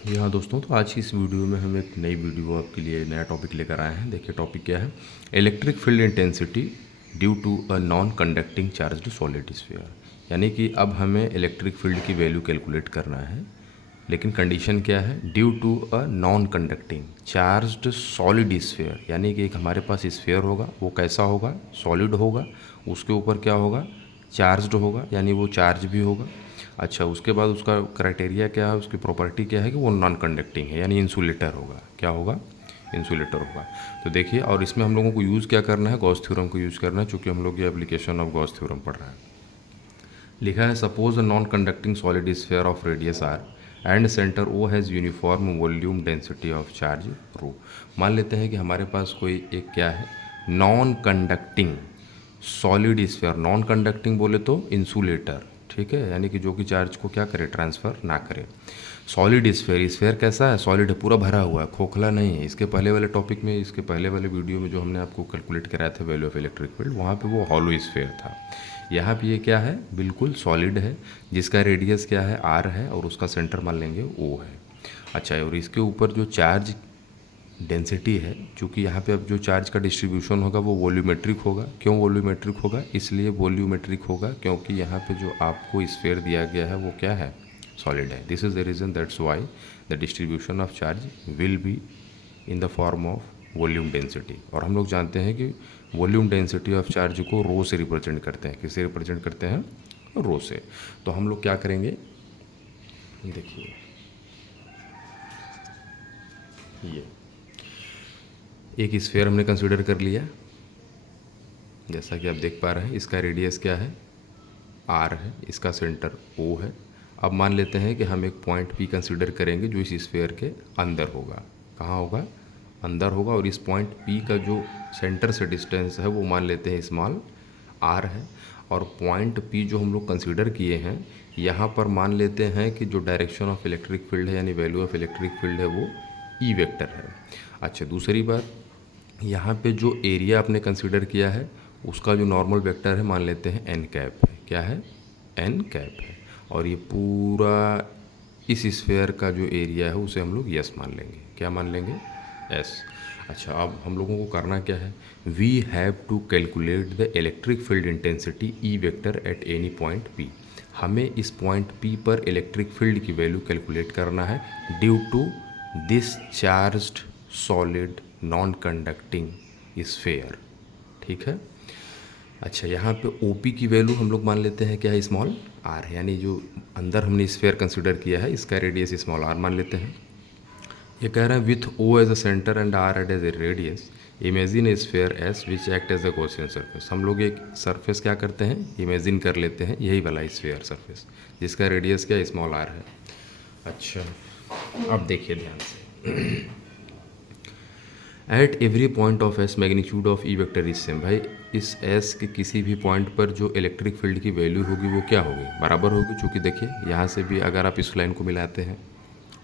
यहाँ दोस्तों, तो आज की इस वीडियो में हम एक नई वीडियो आपके लिए नया टॉपिक लेकर आए हैं। देखिए टॉपिक क्या है, electric field intensity due to a non conducting charged solid sphere. यानी कि अब हमें इलेक्ट्रिक फील्ड की वैल्यू कैलकुलेट करना है, लेकिन कंडीशन क्या है, due to a non conducting charged solid sphere. यानी कि एक हमारे पास स्फीयर होगा, वो कैसा होगा, सॉलिड होगा, उसके ऊपर क्या होगा, चार्ज्ड होगा, यानी वो चार्ज भी होगा। अच्छा, उसके बाद उसका क्राइटेरिया क्या है, उसकी प्रॉपर्टी क्या है कि वो नॉन कंडक्टिंग है, यानी इंसुलेटर होगा। क्या होगा, इंसुलेटर होगा। तो देखिए, और इसमें हम लोगों को यूज़ क्या करना है, गॉस थ्योरम को यूज़ करना है, चूँकि हम लोग ये एप्लीकेशन ऑफ गॉस थ्योरम पढ़ रहे हैं। लिखा है, suppose a non conducting solid sphere of radius R and centre O has uniform volume density of charge rho. मान लेते हैं कि हमारे पास कोई एक क्या है, non conducting solid sphere. Non conducting बोले तो इंसुलेटर, ठीक है, यानी कि जो कि चार्ज को क्या करे, ट्रांसफ़र ना करे। सॉलिड स्फीयर, स्फीयर कैसा है, सॉलिड है, पूरा भरा हुआ है, खोखला नहीं है। इसके पहले वाले टॉपिक में, इसके पहले वाले वीडियो में जो हमने आपको कैलकुलेट कराया था वैल्यू ऑफ इलेक्ट्रिक फील्ड, वहाँ पे वो हॉलो स्फीयर था। यहाँ पे ये क्या है, बिल्कुल सॉलिड है, जिसका रेडियस क्या है, आर है, और उसका सेंटर मान लेंगे ओ है। अच्छा, और इसके ऊपर जो चार्ज डेंसिटी है, चूँकि यहाँ पे अब जो चार्ज का डिस्ट्रीब्यूशन होगा वो वॉल्यूमेट्रिक होगा। क्यों वॉल्यूमेट्रिक होगा, इसलिए वॉल्यूमेट्रिक होगा क्योंकि यहाँ पे जो आपको स्फीयर दिया गया है वो क्या है, सॉलिड है। This is the reason, that's why the distribution of charge will be in the form of volume density. और हम लोग जानते हैं कि वॉल्यूम डेंसिटी ऑफ चार्ज को रो से रिप्रेजेंट करते हैं। किससे रिप्रेजेंट करते हैं, रो से। तो हम लोग क्या करेंगे, देखिए ये एक स्फीयर हमने कंसीडर कर लिया, जैसा कि आप देख पा रहे हैं। इसका रेडियस क्या है, आर है, इसका सेंटर ओ है। अब मान लेते हैं कि हम एक पॉइंट पी कंसीडर करेंगे जो इस स्फीयर के अंदर होगा। कहाँ होगा, अंदर होगा। और इस पॉइंट पी का जो सेंटर से डिस्टेंस है वो मान लेते हैं स्मॉल आर है। और पॉइंट पी जो हम लोग कंसीडर किए हैं, यहाँ पर मान लेते हैं कि जो डायरेक्शन ऑफ इलेक्ट्रिक फील्ड है, यानी वैल्यू ऑफ इलेक्ट्रिक फील्ड है, वो ई वेक्टर है। अच्छा, दूसरी बात, यहाँ पे जो एरिया आपने कंसीडर किया है उसका जो नॉर्मल वेक्टर है मान लेते हैं एन कैप है। क्या है, एन कैप है। और ये पूरा इस स्फीयर का जो एरिया है उसे हम लोग यस मान लेंगे। क्या मान लेंगे, एस। अच्छा, अब हम लोगों को करना क्या है, we have to calculate the electric field intensity E vector at any point P. हमें इस पॉइंट पी पर इलेक्ट्रिक फील्ड की वैल्यू कैलकुलेट करना है due to this charged solid non conducting sphere, ठीक है। अच्छा, यहाँ पे ओ पी की वैल्यू हम लोग मान लेते हैं क्या है, स्मॉल आर है, यानी जो अंदर हमने स्फीयर कंसिडर किया है इसका रेडियस स्मॉल आर मान लेते हैं। ये कह रहे हैं with O as a center and R as a radius imagine a sphere S which act as a Gaussian surface. हम लोग एक सरफेस क्या करते हैं, इमेजिन कर लेते हैं, यही वाला स्फीयर सरफेस जिसका रेडियस क्या, स्मॉल आर है। अच्छा, अब देखिए ध्यान से, at every point of S magnitude of E vector is same. भाई, इस एस के किसी भी पॉइंट पर जो इलेक्ट्रिक फील्ड की वैल्यू होगी वो क्या होगी, बराबर होगी। चूँकि देखिए यहाँ से भी अगर आप इस लाइन को मिलाते हैं,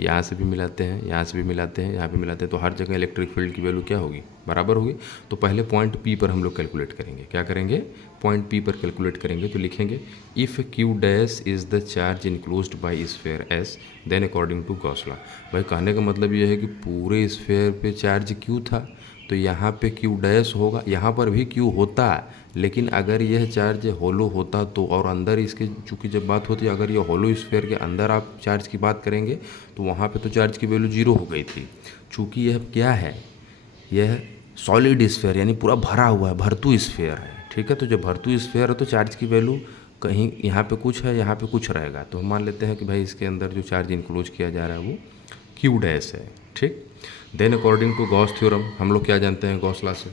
यहाँ से भी मिलाते हैं, यहाँ से भी मिलाते हैं, यहाँ पे मिलाते हैं, तो हर जगह इलेक्ट्रिक फील्ड की वैल्यू क्या होगी, बराबर होगी। तो पहले पॉइंट पी पर हम लोग कैलकुलेट करेंगे। क्या करेंगे, पॉइंट पी पर कैलकुलेट करेंगे। तो लिखेंगे if Q dash is the charge enclosed by sphere S then according to Gauss law. भाई, कहने का मतलब ये है कि पूरे स्फीयर पे चार्ज क्यू था, तो यहाँ पे क्यू डैश होगा, यहाँ पर भी क्यू होता, लेकिन अगर यह चार्ज होलो होता तो, और अंदर इसके चूँकि जब बात होती है, अगर ये होलो स्फीयर के अंदर आप चार्ज की बात करेंगे तो वहाँ पे तो चार्ज की वैल्यू जीरो हो गई थी। चूँकि यह क्या है, यह सॉलिड स्फीयर यानी पूरा भरा हुआ है, भरतू स्फीयर है, ठीक है। तो जब भरतू स्फीयर है तो चार्ज की वैल्यू कहीं यहाँ पे कुछ है, यहाँ पे कुछ रहेगा। तो हम मान लेते हैं कि भाई इसके अंदर जो चार्ज इनक्लोज किया जा रहा है वो क्यू डैश है, ठीक। Then according to Gauss theorem हम लोग क्या जानते हैं, गॉस लॉ से,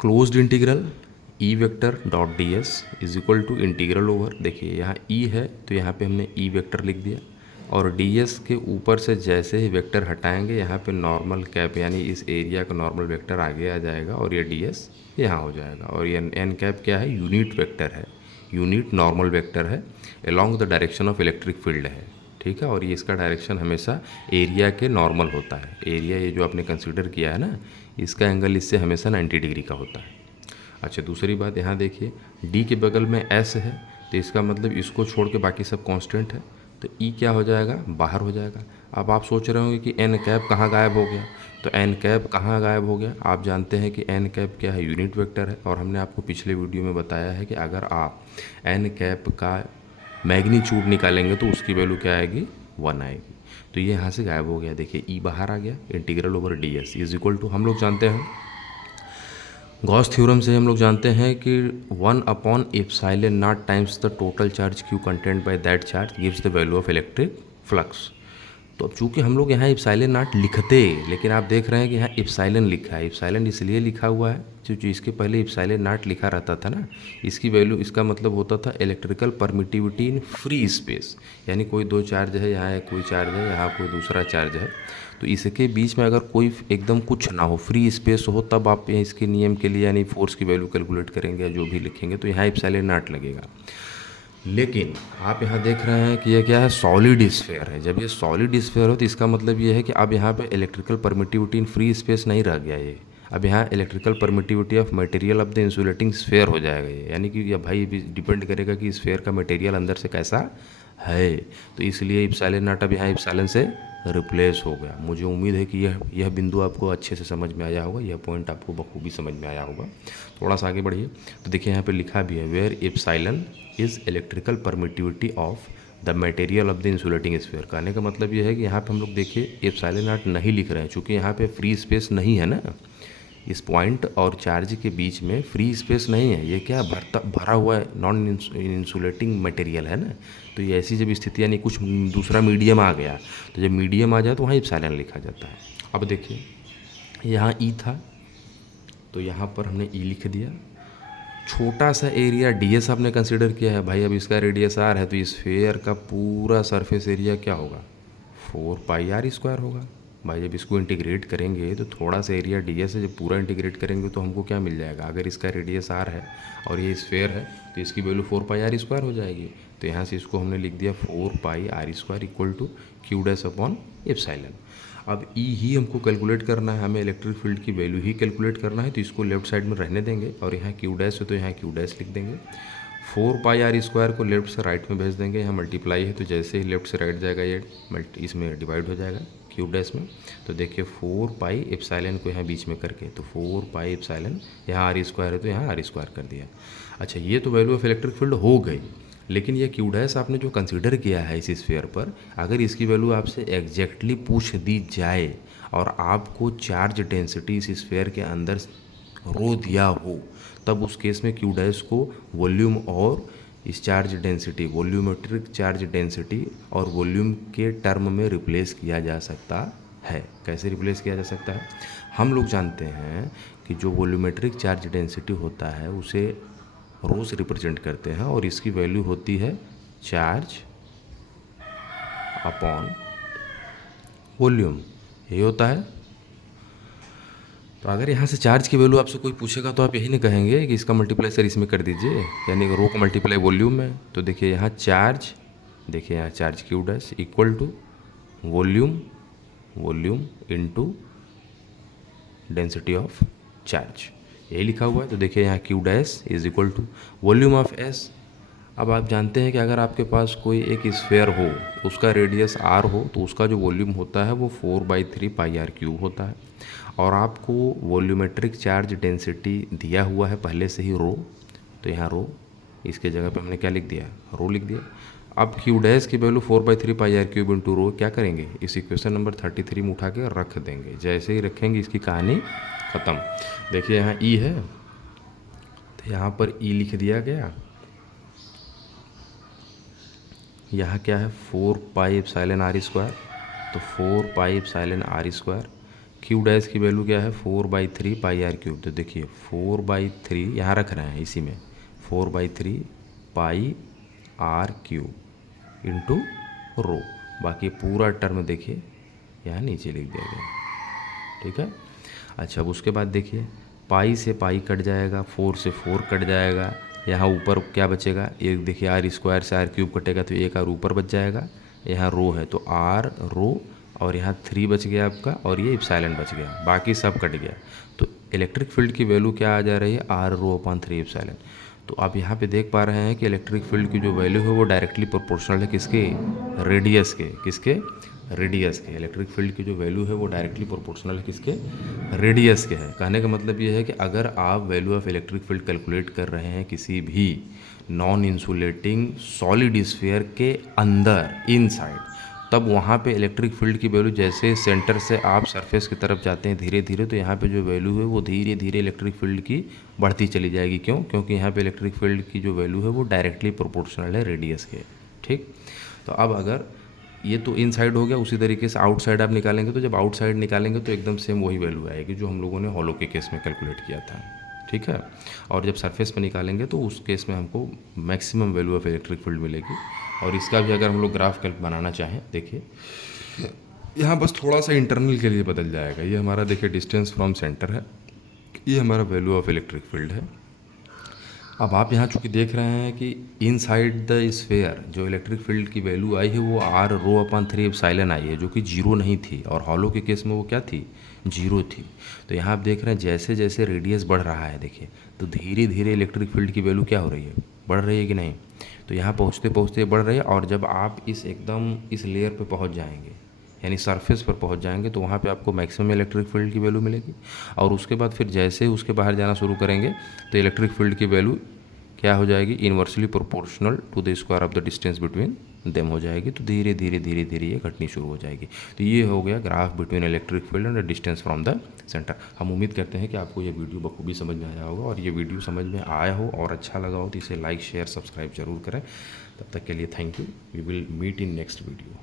closed integral E vector dot D S is equal to integral over, देखिए यहाँ ई है तो यहाँ पे हमने ई वेक्टर लिख दिया, और डी एस के ऊपर से जैसे ही वेक्टर हटाएंगे यहाँ पे नॉर्मल कैप यानी इस एरिया का नॉर्मल वेक्टर आगे आ जाएगा और ये डी एस यहाँ हो जाएगा। और ये एन कैप क्या है, यूनिट वेक्टर है, यूनिट नॉर्मल वेक्टर है, along the direction of electric field है, ठीक है। और ये इसका डायरेक्शन हमेशा एरिया के नॉर्मल होता है। एरिया ये जो आपने कंसिडर किया है ना, इसका एंगल इससे हमेशा 90 डिग्री का होता है। अच्छा, दूसरी बात यहाँ देखिए, डी के बगल में एस है तो इसका मतलब इसको छोड़ के बाकी सब कांस्टेंट है, तो ई क्या हो जाएगा, बाहर हो जाएगा। अब आप सोच रहे होंगे कि एन कैप कहाँ गायब हो गया, तो एन कैप कहाँ गायब हो गया। आप जानते हैं कि एन कैप क्या है, यूनिट वेक्टर है, और हमने आपको पिछले वीडियो में बताया है कि अगर आप एन कैप का मैग्नीट्यूड निकालेंगे तो उसकी वैल्यू क्या आएगी, 1 आएगी। तो ये यहाँ से गायब हो गया। देखिए ई बाहर आ गया, integral over D S is equal to, हम लोग जानते हैं गॉस थ्योरम से हम लोग जानते हैं कि 1 upon epsilon not times the total charge Q content by that charge gives the value of electric flux. तो अब चूंकि हम लोग यहाँ एप्सिलॉन नॉट लिखते, लेकिन आप देख रहे हैं कि यहाँ एप्सिलॉन लिखा है। एप्सिलॉन इसलिए लिखा हुआ है क्योंकि इसके पहले एप्सिलॉन नॉट लिखा रहता था ना, इसकी वैल्यू, इसका मतलब होता था electrical permittivity in free space, यानी कोई दो चार्ज है, यहाँ कोई चार्ज है, यहाँ कोई दूसरा चार्ज है, तो इसके बीच में अगर कोई एकदम कुछ ना हो, फ्री स्पेस हो, तब आप इसके नियम के लिए यानी फोर्स की वैल्यू कैलकुलेट करेंगे या जो भी लिखेंगे, तो यहाँ एप्सिलॉन नॉट लगेगा। लेकिन आप यहाँ देख रहे हैं कि ये क्या है, सॉलिड स्फीयर है। जब ये सॉलिड स्फीयर हो तो इसका मतलब ये है कि अब यहाँ पे electrical permittivity in free space नहीं रह गया ये, अब यहाँ electrical permittivity of material of the insulating sphere हो जाएगा ये, यानी कि ये भाई डिपेंड करेगा कि स्फीयर का मटेरियल अंदर से कैसा है। तो इसलिए एप्सिलॉन नॉट अब यहाँ एप्सिलॉन से रिप्लेस हो गया। मुझे उम्मीद है कि यह बिंदु आपको अच्छे से समझ में आया होगा, यह पॉइंट आपको बखूबी समझ में आया होगा। थोड़ा सा आगे बढ़िए तो देखिए यहाँ पे लिखा भी है, where epsilon is electrical permittivity of the material of the insulating sphere. कहने का मतलब ये है कि यहाँ पे हम लोग देखिए एप्सिलॉन नॉट नहीं लिख रहे हैं, चूँकि यहाँ पे फ्री स्पेस नहीं है ना, इस पॉइंट और चार्ज के बीच में फ्री स्पेस नहीं है, ये क्या भरा हुआ है, नॉन इंसुलेटिंग मटेरियल है ना। तो ये ऐसी जब स्थिति यानी कुछ दूसरा मीडियम आ गया, तो जब मीडियम आ जाए तो वहाँ एप्सिलॉन लिखा जाता है। अब देखिए यहाँ ई था तो यहाँ पर हमने ई लिख दिया। छोटा सा एरिया डी एस आपने कंसिडर किया है भाई, अब इसका रेडियस आर है, तो इस स्फीयर का पूरा सरफेस एरिया क्या होगा, 4πr² होगा। भाई जब इसको इंटीग्रेट करेंगे तो थोड़ा सा एरिया डी एस है, जब पूरा इंटीग्रेट करेंगे तो हमको क्या मिल जाएगा, अगर इसका रेडियस आर है और ये स्फीयर है तो इसकी वैल्यू 4πr² हो जाएगी। तो यहाँ से इसको हमने लिख दिया 4πr² equal to Q dash upon epsilon. अब ई ही हमको कैलकुलेट करना है, हमें इलेक्ट्रिक फील्ड की वैल्यू ही कैलकुलेट करना है, तो इसको लेफ्ट साइड में रहने देंगे और यहाँ क्यू डैश है तो यहाँ क्यू डैश लिख देंगे। 4πr² को लेफ्ट से राइट में भेज देंगे, यहाँ मल्टीप्लाई है तो जैसे ही लेफ्ट से राइट जाएगा ये इसमें डिवाइड हो जाएगा क्यू डैश में। तो देखिए 4πε को यहाँ बीच में करके, तो 4πε यहाँ r² है तो यहाँ r² कर दिया। अच्छा ये तो वैल्यू ऑफ इलेक्ट्रिक फील्ड हो गई, लेकिन ये क्यू डैश आपने जो कंसीडर किया है इस स्फीयर पर, अगर इसकी वैल्यू आपसे एग्जैक्टली पूछ दी जाए और आपको चार्ज डेंसिटी इस स्फीयर के अंदर रो दिया हो, तब उस केस में क्यू डैश को वॉल्यूम और इस charge density, volumetric charge density और वॉल्यूम के टर्म में रिप्लेस किया जा सकता है। कैसे रिप्लेस किया जा सकता है, हम लोग जानते हैं कि जो वॉल्यूमेट्रिक चार्ज डेंसिटी होता है उसे रो से रिप्रेजेंट करते हैं और इसकी वैल्यू होती है चार्ज अपॉन वॉल्यूम, यही होता है। तो अगर यहाँ से चार्ज की वैल्यू आपसे कोई पूछेगा तो आप यही नहीं कहेंगे कि इसका मल्टीप्लाई सर इसमें कर दीजिए, यानी रो का मल्टीप्लाई वॉल्यूम में। तो देखिए यहाँ चार्ज, देखिए यहाँ charge Q dash equal to volume into density of charge, यही लिखा हुआ है। तो देखिए यहाँ Q dash is equal to volume of S. अब आप जानते हैं कि अगर आपके पास कोई एक स्फीयर हो, उसका रेडियस आर हो, तो उसका जो वॉल्यूम होता है वो 4/3πr³ होता है, और आपको वॉल्यूमेट्रिक चार्ज डेंसिटी दिया हुआ है पहले से ही रो, तो यहाँ रो, इसके जगह पे हमने क्या लिख दिया, रो लिख दिया। अब क्यू डैश की वैल्यू 4/3πr³ इंटू रो क्या करेंगे, इस इक्वेशन नंबर 33 में उठा के रख देंगे। जैसे ही रखेंगे इसकी कहानी ख़त्म। देखिए यहाँ ई है तो यहाँ पर ई लिख दिया गया, यहाँ क्या है 4πε r², तो 4πε r²। क्यू डैश की वैल्यू क्या है 4/3πr³, तो देखिए 4/3 यहाँ रख रहे हैं इसी में, 4/3πr³ इंटू रो, बाकी पूरा टर्म देखिए यहाँ नीचे लिख दिया गया, ठीक है। अच्छा अब उसके बाद देखिए पाई से पाई कट जाएगा, 4 से 4 कट जाएगा, यहाँ ऊपर क्या बचेगा, एक देखिए r² से r³ कटेगा तो एक r ऊपर बच जाएगा, यहाँ रो है तो r रो, और यहाँ 3 बच गया आपका, और ये एप्सिलॉन बच गया, बाकी सब कट गया। तो इलेक्ट्रिक फील्ड की वैल्यू क्या आ जा रही है, r ρ/3 एप्सिलॉन। तो आप यहाँ पे देख पा रहे हैं कि इलेक्ट्रिक फील्ड की जो वैल्यू है वो डायरेक्टली प्रोपोर्शनल है किसके, रेडियस के, किसके, रेडियस के। इलेक्ट्रिक फील्ड की जो वैल्यू है वो डायरेक्टली प्रोपोर्शनल है किसके, रेडियस के है। कहने का मतलब ये है कि अगर आप value of electric field calculate कर रहे हैं किसी भी नॉन इंसुलेटिंग सॉलिड स्फीयर के अंदर, इनसाइड, तब वहाँ पे इलेक्ट्रिक फील्ड की वैल्यू जैसे सेंटर से आप सरफेस की तरफ जाते हैं धीरे धीरे, तो यहाँ पे जो वैल्यू है वो धीरे धीरे इलेक्ट्रिक फील्ड की बढ़ती चली जाएगी। क्यों? क्योंकि यहाँ पे इलेक्ट्रिक फील्ड की जो वैल्यू है वो डायरेक्टली प्रोपोर्शनल है रेडियस के। ठीक, तो अब अगर ये तो इनसाइड हो गया, उसी तरीके से आउटसाइड आप निकालेंगे, तो जब आउटसाइड निकालेंगे तो एकदम सेम वही वैल्यू आएगी जो हम लोगों ने हॉलो के केस में कैलकुलेट किया था। ठीक है, और जब सरफेस पे निकालेंगे तो उस केस में हमको maximum value of electric field मिलेगी। और इसका भी अगर हम लोग ग्राफ कैल्क बनाना चाहें, देखिए यहाँ बस थोड़ा सा इंटरनल के लिए बदल जाएगा। ये हमारा देखिए डिस्टेंस फ्रॉम सेंटर है, ये हमारा वैल्यू ऑफ इलेक्ट्रिक फील्ड है। अब आप यहाँ चूँकि देख रहे हैं कि इनसाइड द स्फेयर जो इलेक्ट्रिक फील्ड की वैल्यू आई है वो r ρ/3 एप्सिलॉन आई है, जो कि जीरो नहीं थी, और हॉलो के केस में वो क्या थी, जीरो थी। तो यहाँ आप देख रहे हैं जैसे जैसे रेडियस बढ़ रहा है, देखिए, तो धीरे धीरे इलेक्ट्रिक फील्ड की वैल्यू क्या हो रही है, बढ़ रही है कि नहीं। तो यहाँ पहुँचते पहुँचते बढ़ रही है, और जब आप इस एकदम इस लेयर पर पहुँच जाएंगे, यानी सरफेस पर पहुंच जाएंगे, तो वहाँ पे आपको मैक्सिमम इलेक्ट्रिक फील्ड की वैल्यू मिलेगी। और उसके बाद फिर जैसे ही उसके बाहर जाना शुरू करेंगे तो इलेक्ट्रिक फील्ड की वैल्यू क्या हो जाएगी, inversely proportional to the square of the distance between them हो जाएगी। तो धीरे धीरे धीरे धीरे ये घटनी शुरू हो जाएगी। तो ये हो गया graph between electric field and distance from the centre. हम उम्मीद करते हैं कि आपको ये वीडियो बखूबी समझ में आया होगा, और ये वीडियो समझ में आया हो और अच्छा लगा हो तो इसे लाइक शेयर सब्सक्राइब जरूर करें। तब तक के लिए thank you. We will meet in next video.